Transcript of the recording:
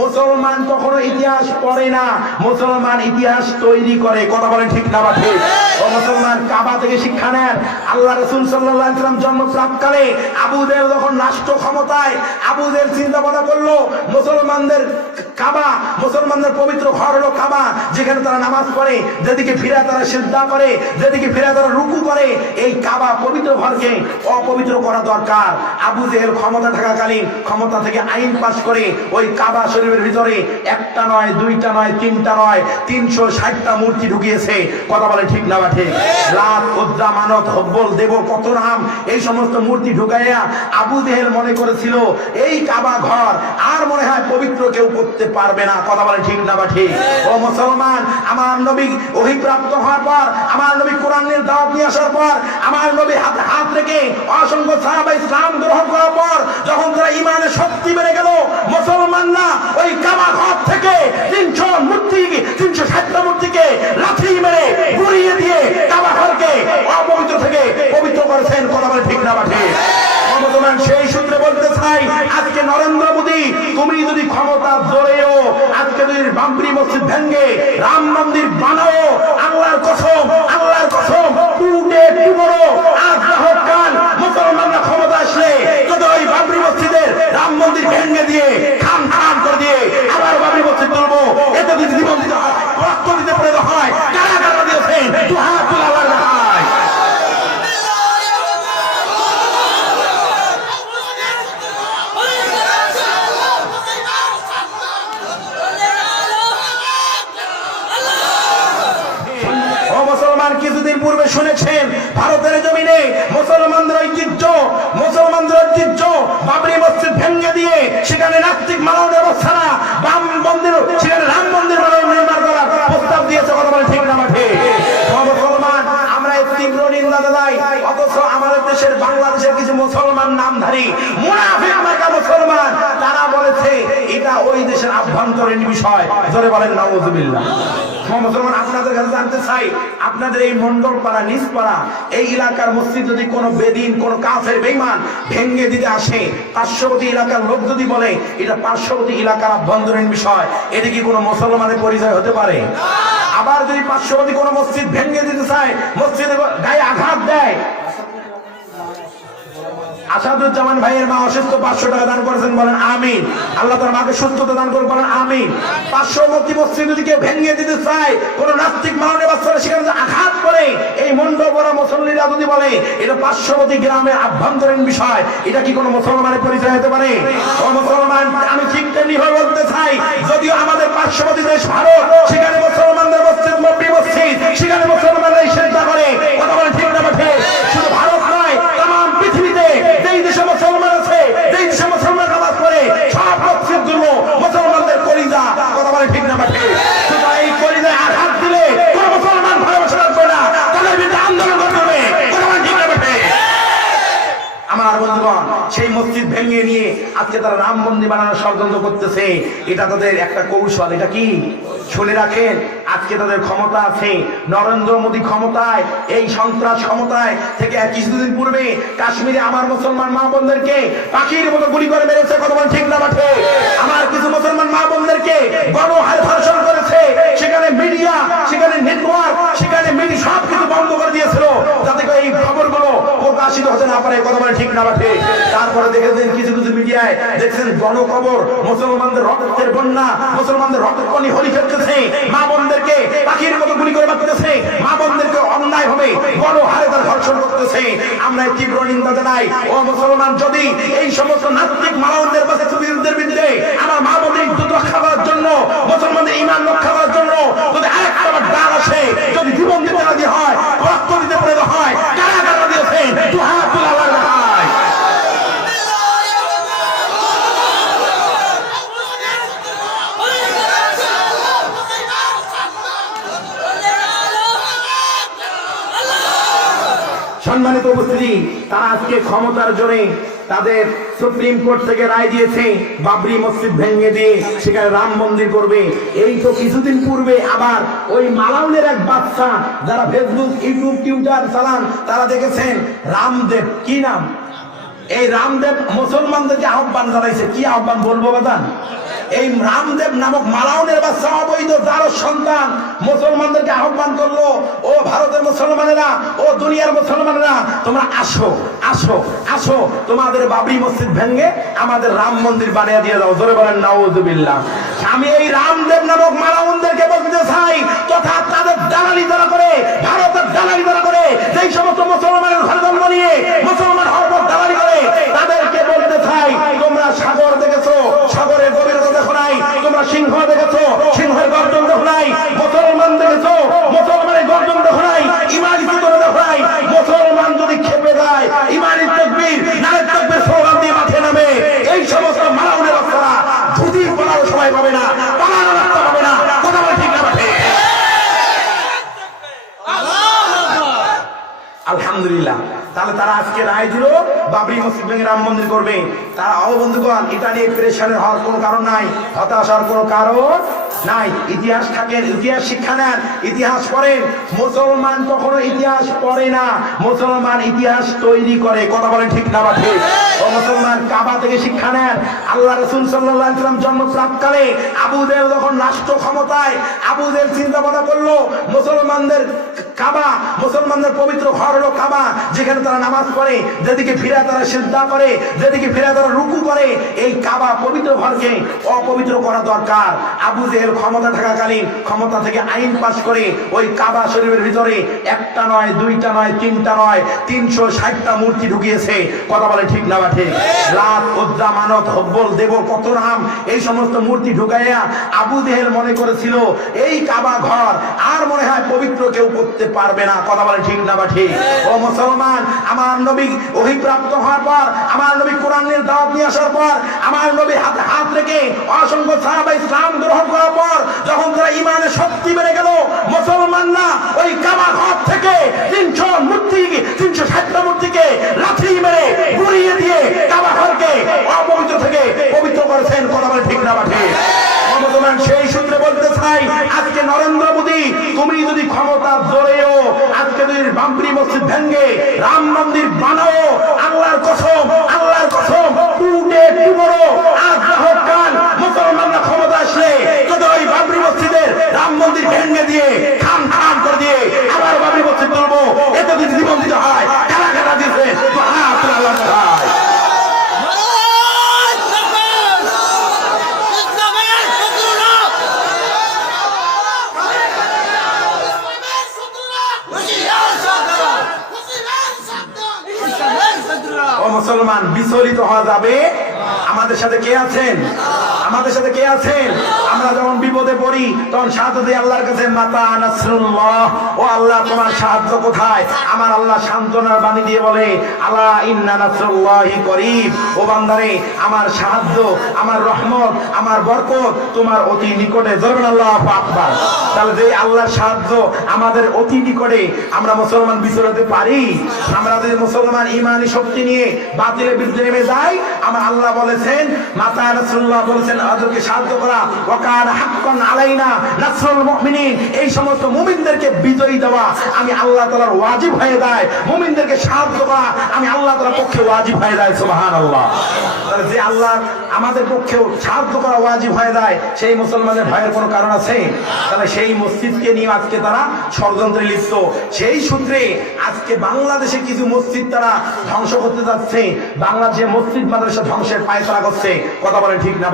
মুসলমান কখনো ইতিহাস পড়ে না, মুসলমান ইতিহাস তৈরি করে। কথা বলেন ঠিক না ঠিক? ও মুসলমান কাবা থেকে শিক্ষা নেন। আল্লাহ রাসূল সাল্লাল্লাহু আলাইহি ওয়াসাল্লাম জন্মপ্রাপ্তকালে আবু জেহেল যখন রাষ্ট্র ক্ষমতায়, আবু জেহেল চিন্তা ভাবনা করলো মুসলমানদের কাবা, মুসলমানদের পবিত্র ঘর হলো কাবা, যেখানে তারা নামাজ পড়ে, যেদিকে ফিরে তারা সিজদা করে, যেদিকে ফিরে তারা রুকু করে, এই কাবা পবিত্র ঘরকে অপবিত্র করা দরকার। আবু জেহেল ক্ষমতা থাকাকালীন ক্ষমতা থেকে আইন পাশ করে ওই কাবা শরীফের ভিতরে একটা নয়, দুইটা নয়, তিনটা নয়, 360টা মূর্তি ঢুকিয়েছে। কথা বলে ঠিক না ঠিক? লাত, উজ্জা, মানত, হব্বল, দেব, কত নাম, এই সমস্ত মূর্তি ঢুকাইয়া আবু জেহেল মনে করেছিল এই কাবা ঘর আর মনে হয় পবিত্র কেউ করতে পারবে না। কথা বলে ঠিক না ঠিক? ও মুসলমান, আমার নবী অভিপ্রাপ্ত হওয়ার পর, আমার নবী কোরআনের দাওয়াত নিয়ে আসার পর, আমার নবী হাতে হাত রেখে অসংখ্য সাহাবা ইসলাম গ্রহণ করার পর যখন তারা ইমানের শক্তি বেড়ে গেল, মুসলমানরা ওই কাবা ঘর থেকে 360টা মূর্তিকে লাথি মেরে গুড়িয়ে দিয়ে কাবা ঘরকে অপবিত্র থেকে পবিত্র করেছেন। কথা বলে ঠিক না ঠিক? মুসলমান, সেই সূত্রে বলতে চাই, আজকে নরেন্দ্র মোদী তুমি যদি ক্ষমতা জোরেও আজকে যদি বাবরি মসজিদ ভেঙ্গে রাম মন্দির বানাও, আল্লাহর কসম, আল্লাহর কসম, টুডে টুমরো, আজ না হোক কাল, মুসলমানরা ক্ষমতা আসলে যদি ওই বাবরি মসজিদের রাম মন্দির ভেঙ্গে দিয়ে খান খান করে দিয়ে আবার বাবরি মসজিদ তুলবো। এতে যদি জীবন দিতে হয়, রক্ত দিতে প্রেরিত হয়, কারা কারা দিয়েছেন দু হাত তুলে আল্লাহর দেখায়। কিছুদিন পূর্বে শুনেছেন ভারতের জমিনে মুসলমানদের ঐতিহ্য, বাবরি মসজিদ ভেঙে দিয়ে সেখানে নাস্তিক মানব ব্যবস্থা না, রাম মন্দির, সেখানে রাম মন্দির নির্মাণ করার প্রস্তাব দিয়েছে। কথা বলে ঠিক না ঠিক? মুসলমান, আমরা এই তীব্র নিন্দা জানাই, অথচ আমাদের দেশের বাংলাদেশের কিছু মুসলমান নামধারী মুনাফিক মার্কা মুসলমান তারা বলেছে এটা ওই দেশের আভ্যন্তরীণ বিষয়। জোরে বলেন নাউজুবিল্লাহ। মুসলমান, আপনাদের কাছে জানতে চাই, আপনাদের এই মন্ডল পাড়া, নিজ পাড়া, এই এলাকার মসজিদ যদি কোনো বেদিন, কোনো কাফের বেঈমান ভেঙে দিতে আসে, পার্শ্ববর্তী এলাকার লোক যদি বলে এটা পার্শ্ববর্তী এলাকার আভ্যন্তরীণ বিষয়, এটা কি কোনো মুসলমানের পরিচয় হতে পারে? আবার যদি পার্শ্ববর্তী কোনো মসজিদ ভেঙে দিতে চায়, মসজিদের গায়ে আঘাত দেয়, আসাদুজ্জামান ভাইয়ের মা অসুস্থ, 500 টাকা দান করেছেন, বলেন আমিন। আল্লাহ তার মাকে সুস্থতা দান করুন, বলেন আমিন। পার্শ্ববর্তী মসজিদ যদি কেউ ভেঙে দিতে চায়, কোন নাস্তিক মাননীয় বাচ্চারা সেখানে আঘাত করে, এই মন্ডল বড় মুসল্লিরা যদি বলে এটা পার্শ্ববর্তী গ্রামের আভ্যন্তরীণ বিষয়, এটা কি কোনো মুসলমানের পরিচয় হতে পারে? ও মুসলমান, আমি ঠিক তেমনি ভাবে বলতে চাই, যদিও আমাদের পার্শ্ববর্তী দেশ ভারত, সেখানে মুসলমানদের মসজিদ বাবরি মসজিদ, সেখানে মুসলমানরা সিজদা করে। কথা বলেন ঠিক না ঠিক? শুধু ভারত নয়, তাম পৃথিবীতে যেই দেশে মুসলমান আছে, যেই দেশে মুসলমান নামাজ পড়ে, সব মসজিদগুলো মুসলমানদের কলিজা। কথা বলে ঠিক না ঠিক? শুধু এই কলিজায় আঘাত দিলে কোন মুসলমান ভালোবাসা রাখবে না, তাদের বিরুদ্ধে আন্দোলন করতে হবে। কথা বলে ঠিক না ঠিক? আমার বন্ধুগণ, সেই মসজিদ ভেঙে নিয়ে আজকে তারা রাম মন্দির বানানোর ষড়যন্ত্র করতেছে। এটা তাদের একটা কৌশল। এটা কি? শুনে রাখেন, আজকে তাদের ক্ষমতা আছে, নরেন্দ্র মোদী ক্ষমতায়, এই সন্ত্রাস ক্ষমতায় থেকে কিছুদিন পূর্বে কাশ্মীরে আমার মুসলমান মা বোনদেরকে পাখির মতো গুলি করে মেরেছে। কথা বলেন ঠিক না ঠিক? আমার কিছু মুসলমান মা বোনদেরকে গণহারে ধর্ষণ করেছে। সেখানে মিডিয়া, সেখানে নেটওয়ার্ক, সেখানে মিডিয়া সবকিছু বন্ধ করে দিয়েছিল যাতে এই খবরগুলো প্রকাশিত হতে না পারে। কথা বলেন ঠিক না ঠিক? তারপরে দেখেছেন কিছু কিছু মিডিয়ায় দেখছেন গণকবর, মুসলমানদের রক্তের বন্যা, মুসলমানদের রক্তপানি হলি খেলতেছে, মা বোনদেরকে পাখির মতো গুলি করে মারতেছে, মা বোনদেরকে অন্যায় ভাবে গণহারে তার ধর্ষণ করতেছে। আমরা তীব্র নিন্দা জানাই। ও মুসলমান, যদি এই সমস্ত নাস্তিক মালাউনদের বিরুদ্ধে আমার মা বোনদের ইজ্জত রক্ষা করার জন্য, মুসলমানদের ঈমান রক্ষা করার জন্য যদি আরেকটা ডাক আসে, যদি জীবন দিতে রাজি হয়, রক্ত দিতে প্রেরিত হয়, কারা কারা দিয়েছেন দু হাত তুলে আল্লাহর দেখায়। সম্মানিত উপস্থিতি, তারা আজকে ক্ষমতার জোরে তাদের সুপ্রিম কোর্ট থেকে রায় দিয়েছে বাবরি মসজিদ ভেঙে দিয়ে সেখানে রাম মন্দির করবে। এই তো কিছুদিন পূর্বে আবার ওই মালাউনের এক বাচ্চা, যারা ফেসবুক, ইউটিউব, টুইটার চালান, তারা দেখেছেন রামদেব, কি নাম, এই রামদেব মুসলমানদেরকে আহ্বান জানাইছে। কি আহ্বান বলবো বাজান? এই রামদেব নামক মালাউনের বাচ্চা অবৈধ জারজ সন্তান মুসলমানদেরকে আহ্বান করলো, ও ভারতের মুসলমানেরা, ও দুনিয়ার মুসলমানেরা, তোমরা আসো আসো আসো, তোমাদের বাবরি মসজিদ ভেঙে আমাদের রাম মন্দির বানিয়ে দিয়ে দাও। জোরে বলেন নাউজুবিল্লাহ। আমি এই রামদেব নামক মালাউনদেরকে বলতে চাই, তথা তাদের দালালি যারা করে, ভারতের দালালি যারা করে, যেই সমস্ত মুসলমানের ঘরে জন্ম নিয়ে মুসলমান হওয়ার পর দালালি করে, তাদেরকে বলতে চাই, তোমরা সাগর দেখেছো, সাগরের গভীরতা দেখো নাই, তোমরা সিংহ দেখেছো, সিংহের গর্জন দেখো নাই, মুসলমান দেখেছো, মুসলমানের গর্জন দেখো নাই, ইমানি ভিতরে দেখো নাই। মুসলমান যদি খেপে যায়, ইমানি তাকবীর নারে তাকবীর স্লোগান দিয়ে মাঠে নামে, এই সমস্ত মালাউনের বাচ্চারা ধুতি পরার সময় পাবে না, পালানোর রাস্তা পাবে না। কথা বলে ঠিক না বাঠে? আলহামদুলিল্লাহ। তাহলে তারা আজকে রায় দিল বাবরি মসজিদ ভেঙে রাম মন্দির করবে। তারা অবন্ধুগণ, এটা নিয়ে প্রেশারের হওয়ার কোনো কারণ নাই, হতাশ হওয়ার কোনো কারণ নাই। ইতিহাস থাকেন, ইতিহাস শিক্ষা নেন, ইতিহাস পড়েন। মুসলমান কখনো ইতিহাস পড়ে না, মুসলমান ইতিহাস তৈরি করে। কথা বলেন ঠিক না বাঠে? ও মুসলমান, কাবা থেকে শিক্ষা নেন। আল্লাহ রাসূল সাল্লাল্লাহু আলাইহি ওয়াসাল্লাম জন্মপ্রাপ্তকালে আবু জেহেল যখন রাষ্ট্র ক্ষমতায়, আবু জেহেল চিন্তা ভাবনা করলো মুসলমানদের কাবা, মুসলমানদের পবিত্র ঘর হলো কাবা, যেখানে তারা নামাজ পড়ে, যেদিকে ফিরে তারা সিজদা করে, যেদিকে ফিরে তারা রুকু করে, এই কাবা পবিত্র ঘরকে অপবিত্র করা দরকার। আবু জেহেল ক্ষমতা থাকাকালীন ক্ষমতা থেকে আইন পাশ করে ওই কাবা শরীফের ভিতরে একটা নয়, দুইটা নয়, তিনটা নয়, 360টা মূর্তি ঢুকিয়েছে। কথা বলে ঠিক না ঠিক? লাত, উজ্জা, মানত, হব্বল, দেবর, কত নাম, এই সমস্ত মূর্তি ঢুকাইয়া আবু জেহেল মনে করেছিল এই কাবা ঘর আর মনে হয় পবিত্র কেউ করতে পারবে না। কথা বলে ঠিক না ঠিক? ও মুসলমান, আমার নবী অভিপ্রাপ্ত হওয়ার পর, আমার নবী কোরআনের দাওয়াত নিয়ে আসার পর, আমার নবী হাতে হাত রেখে অসংখ্য সাহাবা ইসলাম গ্রহণ করার পর, যখন তারা ইমানে শক্তি বেড়ে গেল, মুসলমানরা ওই কাবা ঘর থেকে 360টা মূর্তিকে লাথি মেরে গুড়িয়ে দিয়ে কাবা ঘরকে অপবিত্র থেকে পবিত্র করেছেন। কথা বলে ঠিক না ঠিক? মুসলমান, সেই সূত্রে বলতে চাই, আজকে নরেন্দ্র মোদী, তুমি যদি ক্ষমতা জোরেও আজকে যদি বাবরি মসজিদ ভেঙে রাম মন্দির বানাও, আল্লাহর কসম, আল্লাহর কসম, টুডে টুমরো, আজ না হোক কাল, মুসলমানরা ক্ষমতা আসলে যদি ওই বাবরি মসজিদের রাম মন্দির ভেঙে দিয়ে খান খান করে দিয়ে আবার বাবরি মসজিদ তুলবো। এতে যদি জীবন দিতে হয়, কারা কারা দিতে আল্লাহ চায়। মুসলমান, বিচলিত হওয়া যাবে। আমাদের সাথে কে আছেন? আমাদের সাথে কে আছেন? আমরা যখন বিপদে পড়ি তখন সাহায্য দিই আল্লাহর কাছে, মাতা নাসরুল্লাহ, ও আল্লাহ তোমার সাহায্য কোথায়? আমার আল্লাহ সান্ত্বনার বাণী দিয়ে বলে, আলা ইন্না নাসরুল্লাহি করিব, ও বান্দারে, আমার সাহায্য, আমার রহমত, আমার বরকত তোমার অতি নিকটে। জোরে আল্লাহু আকবার। তাহলে যে আল্লাহর সাহায্য আমাদের অতি নিকটে, আমরা মুসলমান বিচলতে পারি? আমরা যদি মুসলমান ইমানি শক্তি নিয়ে বাতিলের বিরুদ্ধে নেমে যাই, আমার আল্লাহ বলেছেন, মাতা রাসূলুল্লাহ বলেছেন, আদরকে সাহায্য করা, ওয়াকানা হাক্কান আলাইনা নাসরুল মুমিনিন, এই সমস্ত মুমিনদেরকে বিজয়ী দেওয়া আমি আল্লাহ তাআলার ওয়াজিব হয়ে যায়। মুমিনদেরকে সাহায্য করা আমি আল্লাহ তাআলার পক্ষে ওয়াজিব হয়ে যায়। সুবহানাল্লাহ। তাহলে যে আল্লাহ আমাদের পক্ষেও সাহায্য করা ওয়াজিব হয়ে যায়, সেই মুসলমানের ভয়ের কোনো কারণ আছে? তাহলে সেই মসজিদকে নিয়ে আজকে তারা ষড়যন্ত্রে লিপ্ত। সেই সূত্রে আজকে বাংলাদেশে কিছু মসজিদ তারা ধ্বংস করতে যাচ্ছে, বাংলাদেশে মসজিদ মাদ্রাসা ধ্বংসের পায়তারা করছে। কথা বলেন ঠিক না?